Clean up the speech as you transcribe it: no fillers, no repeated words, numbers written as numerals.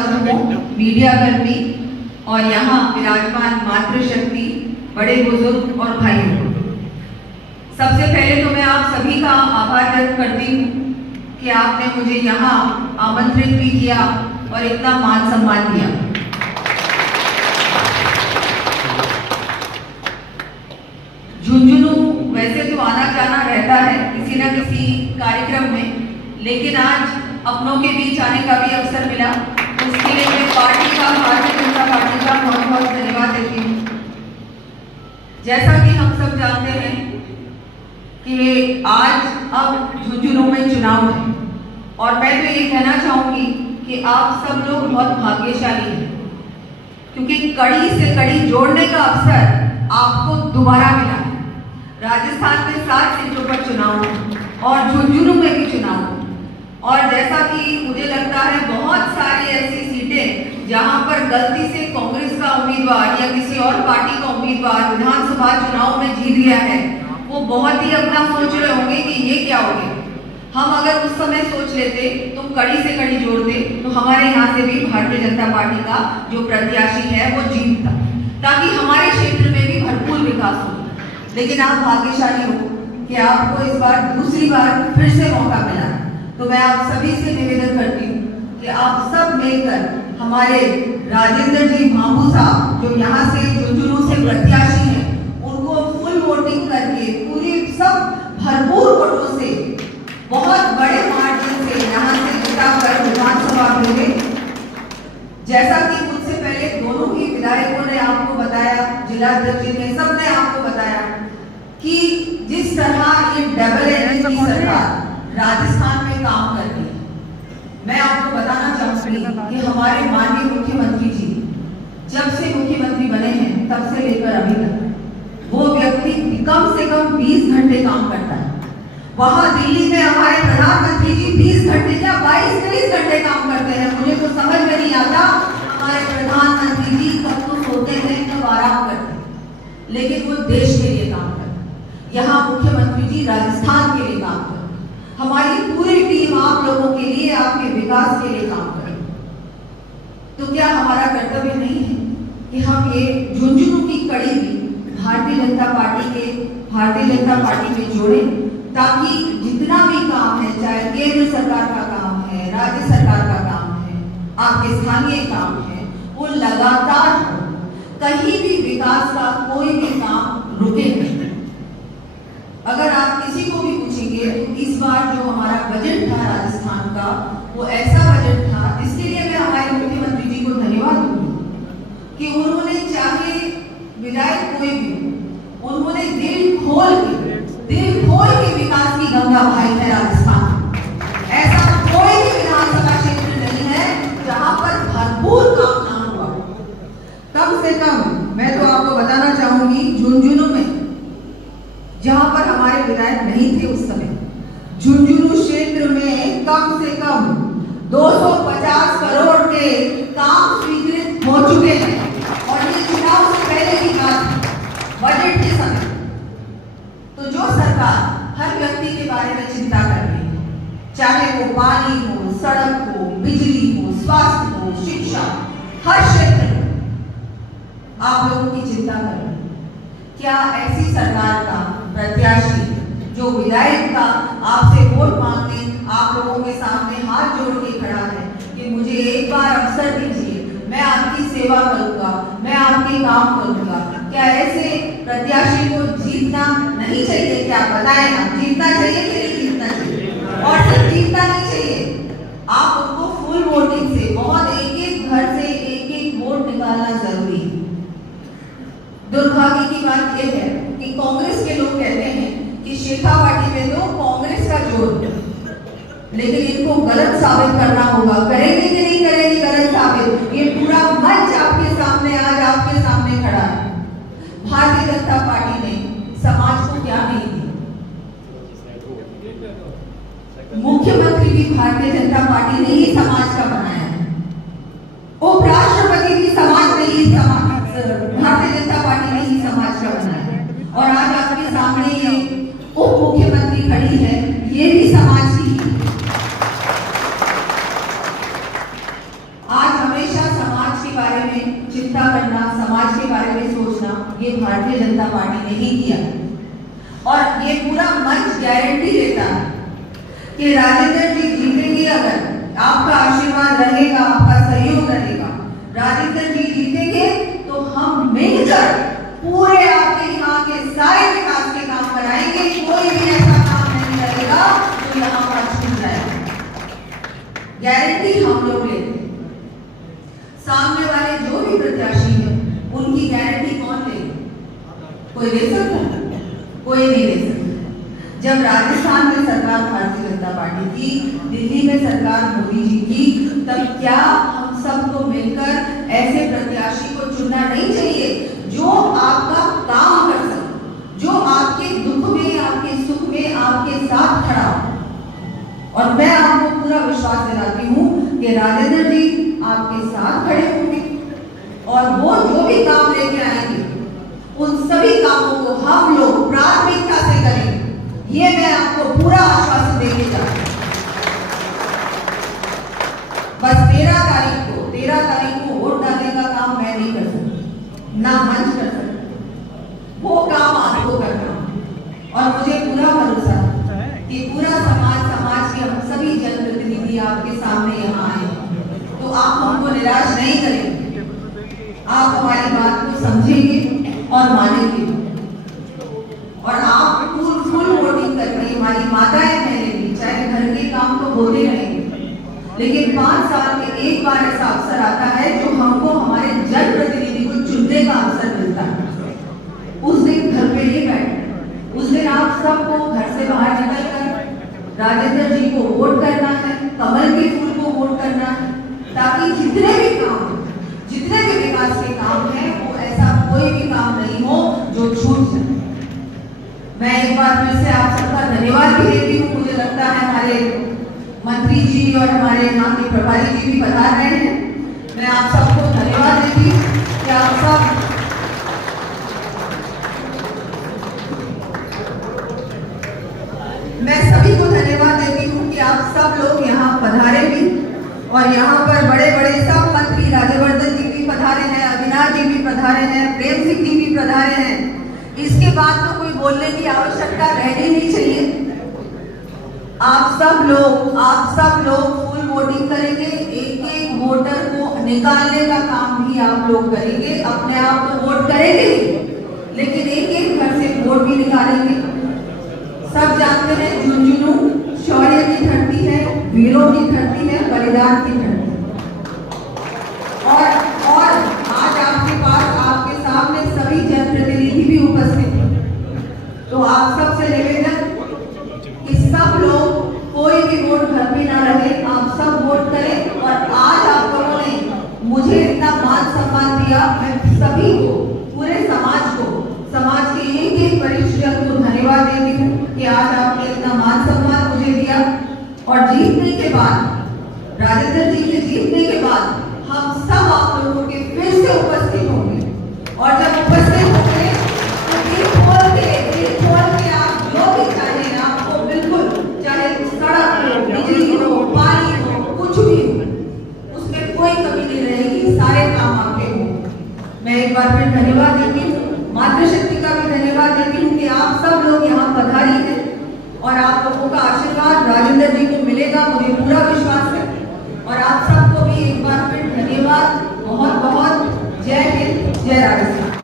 Media कर्मी और यहाँ विराजमान मातृशक्ति, बड़े बुजुर्ग और भाइयों, सबसे पहले तो मैं आप सभी का आभार व्यक्त करती हूँ कि आपने मुझे यहाँ आमंत्रित भी किया और इतना मान सम्मान दिया। झुंझुनू वैसे तो आना जाना रहता है किसी न किसी कार्यक्रम में, लेकिन आज अपनों के बीच आने का भी अवसर मिला। उसके लिए मैं पार्टी का, भारतीय जनता पार्टी का बहुत बहुत धन्यवाद देती हूँ। जैसा कि हम सब जानते हैं कि आज अब झुंझुनू में चुनाव है और मैं तो ये कहना चाहूंगी कि आप सब लोग बहुत भाग्यशाली हैं, क्योंकि कड़ी से कड़ी जोड़ने का अवसर आपको दोबारा मिला है। राजस्थान में 7 सीटों पर चुनाव और झुंझुनू में भी चुनाव, और जैसा कि मुझे लगता है बहुत सारी ऐसी सीटें जहां पर गलती से कांग्रेस का उम्मीदवार या किसी और पार्टी का उम्मीदवार विधानसभा चुनाव में जीत गया है, वो बहुत ही अपना सोच रहे होंगे कि ये क्या हो गया। हम अगर उस समय सोच लेते, तुम कड़ी से कड़ी जोड़ते, तो हमारे यहाँ से भी भारतीय जनता पार्टी का जो प्रत्याशी है वो जीतता, ताकि हमारे क्षेत्र में भी भरपूर विकास हो। लेकिन आप भाग्यशाली हो कि आपको इस बार दूसरी बार फिर से मौका मिला। तो मैं आप सभी से निवेदन करती हूँ कि आप सब मिलकर हमारे राजेंद्र जी भांबू साहब, जो यहाँ से झुंझुनू से प्रत्याशी हैं, उनको फुल वोटिंग करके पूरी सब भरपूर वोटों से बहुत बड़े मार्जिन से यहाँ से जिताकर विधानसभा भेजे। जैसा कि मुझसे पहले दोनों ही विधायकों ने आपको बताया, जिलाध्यक्ष जी ने, सबने आपको बताया कि जिस तरह ये डबल इंजन की सरकार राजस्थान में काम कर रही है, मैं आपको बताना चाहूंगी कि हमारे माननीय मुख्यमंत्री जी जब से मुख्यमंत्री बने हैं तब से लेकर अभी तक वो व्यक्ति कम से कम 20 घंटे काम करता है। वहां दिल्ली में हमारे प्रधानमंत्री जी 20 घंटे क्या 22-23 घंटे काम करते हैं। मुझे तो समझ में नहीं आता हमारे प्रधानमंत्री जी कब तो सोते हैं कब आराम करते हैं, लेकिन वो देश के लिए काम करते हैं। यहाँ मुख्यमंत्री जी राजस्थान के लिए काम करते हैं। हमारी पूरी टीम आप लोगों के लिए, आपके विकास के लिए काम करे। तो क्या हमारा कर्तव्य नहीं है कि हम ये झुंझुनू की कड़ी भी भारतीय जनता पार्टी में जोड़ें, ताकि जितना भी काम है, चाहे केंद्र सरकार का काम है, राज्य सरकार का काम है, आपके स्थानीय काम है, वो लगातार हो। कहीं भी विकास का कोई भी काम रुके नहीं। अगर आप किसी को भी पूछेंगे तो इस बार जो हमारा बजट था राजस्थान का, वो ऐसा बजट था, इसके लिए मैं हमारे मुख्यमंत्री जी को धन्यवाद दूंगी कि उन्होंने, चाहे विधायक कोई भी, उन्होंने दिल खोल के विकास की गंगा बहाई है राजस्थान। ऐसा कोई भी विधानसभा क्षेत्र नहीं है जहां पर भरपूर काम ना हुआ। कम से कम मैं तो आपको बताना चाहूंगी, झुंझुनू में जहां पर हमारे विधायक नहीं थे उस समय, झुंझुनू क्षेत्र में कम से कम 250 करोड़ के काम स्वीकृत हो चुके हैं। और ये चुनाव से पहले की बात, बजट के समय। तो जो सरकार हर व्यक्ति के बारे में चिंता कर रही है, चाहे वो पानी हो, सड़क हो, बिजली हो, स्वास्थ्य हो, शिक्षा, हर क्षेत्र में आप लोगों की चिंता कर रही है, क्या ऐसी सरकार का प्रत्याशी, जो विधायक का आपसे वोट मांगने आप लोगों के सामने हाथ जोड़ के खड़ा है कि मुझे एक बार अवसर दीजिए, मैं आपकी सेवा करूंगा, मैं आपके काम करूंगा, क्या ऐसे प्रत्याशी को जीतना नहीं चाहिए? क्या बताएं आप, जीतना चाहिए कि नहीं जीतना चाहिए? और सिर्फ जीतना नहीं चाहिए, आप उनको फुल वोटिंग से, बहुत एक घर से एक वोट निकालना जरूरी है। दुर्भाग्य की बात यह है कि कांग्रेस के लोग कहते हैं कि शेखावाटी में तो कांग्रेस का जोर है, लेकिन इनको गलत साबित करना होगा। करेंगे कि नहीं करेंगे गलत साबित? ये पूरा मंच आपके सामने, आज आपके सामने खड़ा है। भारतीय जनता पार्टी ने समाज को क्या नहीं दिया? मुख्यमंत्री भी भारतीय जनता पार्टी ने ही समाज का बनाया है, उपराष्ट्रपति भी समाज ने ही, भारतीय जनता पार्टी ने ही समाज का बनाया है। और आज आपके सामने ये उप मुख्यमंत्री खड़ी है, ये भी समाज की। आज हमें समाज के बारे में चिंता करना, समाज के बारे में सोचना, ये भारतीय जनता पार्टी ने ही किया। और ये पूरा मंच गारंटी देता है कि राजेंद्र जी जीतेंगे, अगर आपका आशीर्वाद रहेगा, आपका सहयोग रहेगा, राजेंद्र जी जीतेंगे तो हम मिलकर पूरे आपके यहाँ के सारे विकास के काम कराएंगे। कोई भी ऐसा काम नहीं रहेगा तो यहाँ पर छूट जाएगा, गारंटी हम लोग लेते हैं। सामने वाले जो भी प्रत्याशी है उनकी गारंटी कौन लेगा? कोई दे सकता है? कोई नहीं दे सकता। जब राजस्थान में सरकार भारतीय जनता पार्टी की, दिल्ली में सरकार मोदी जी की, तब क्या हम सबको मिलकर ऐसे प्रत्याशी को चुनना नहीं चाहिए जो आपका काम कर सके, जो आपके दुख में, आपके सुख में आपके साथ खड़ा हो? और मैं आपको पूरा विश्वास दिलाती हूँ कि राजेंद्र जी आपके साथ खड़े होंगे और वो जो भी काम लेके आएंगे उन सभी कामों को हम लोग प्राथमिकता से करेंगे। ये मैं आपको पूरा आश्वासन देके जाऊंगा। बस 13 तारीख को वोट डालने का काम मैं नहीं कर सकती, ना मंच कर सकती, वो काम आपको करना। और मुझे पूरा भरोसा है कि पूरा समाज के हम सभी जनप्रतिनिधि आपके सामने यहाँ आए तो आप हमको निराश नहीं करेंगे, आप हमारी बात को समझेंगे और मानेंगे। और आप फुल वोटिंग करके हमारी माताएं बहनें, चाहे घर के काम तो होते रहेंगे, लेकिन 5 साल में एक बार ऐसा अवसर आता है जो हमको हमारे जनप्रतिनिधि को चुनने का अवसर मिलता है। उस दिन घर पे नहीं बैठे, उस दिन आप सबको घर से बाहर निकलकर राजेंद्र जी को वोट करना है, कमल के फूल को वोट करना है, ताकि जितने भी काम, जितने भी विकास के काम हैं, वो ऐसा कोई भी काम नहीं हो जो छूट जाए। मैं एक बार फिर से आप सबका धन्यवाद भी देती हूँ। मुझे लगता है हमारे मंत्री जी और हमारे यहाँ के प्रभारी जी भी बता रहे हैं। मैं आप सबको धन्यवाद देती हूँ कि आप सब मैं सभी को धन्यवाद देती हूँ कि आप सब लोग यहाँ पधारे भी, और यहाँ पर बड़े बड़े सब मंत्री, राज्यवर्धन जी भी पधारे हैं, अविनाश जी भी पधारे हैं, प्रेम सिंह जी भी पधारे हैं। इसके बाद तो कोई बोलने की आवश्यकता रहनी नहीं चाहिए। आप सब लोग फुल वोटिंग करेंगे, एक वोटर को निकालने का काम भी आप लोग करेंगे। अपने आप तो वोट करेंगे, लेकिन एक घर से वोट भी निकालेंगे। सब जानते हैं झुंझुनू शौर्य की धरती है, वीरों की धरती है, बलिदान की धरती। और आज आपके पास, आपके सामने सभी जनप्रतिनिधि भी उपस्थित हैं। तो आप सबसे निवेदन कि सब लोग, कोई भी वोट घर पे ना रहे, आप सब वोट करें। और आज आप लोगों ने मुझे इतना मान सम्मान दिया, मैं सभी को, पूरे समाज को, समाज के एक वरिष्ठ जन को धन्यवाद देती हूँ कि आज आपने इतना मान सम्मान मुझे दिया। और जीतने के बाद, राजेंद्र जी के जीतने के बाद, हम सब आप लोगों के फिर से उपस्थित होंगे। और जब उपस्थित होंगे तो दिल खोल के आप जो भी चाहें, आपको बिल्कुल, चाहे सड़क हो, बिजली हो, पानी हो, कुछ भी हो, उसमें कोई कमी नहीं रहेगी, सारे काम आपके होंगे। मैं एक बार फिर धन्यवाद देती हूँ, मातृशक्ति का भी धन्यवाद देती हूँ कि आप सब लोग यहाँ पधारी हैं और आप लोगों का आशीर्वाद राजेंद्र जी को मिलेगा, मुझे पूरा विश्वास है। और आप सबको भी एक बार फिर धन्यवाद, बहुत बहुत जय हिंद, जय राजस्थान।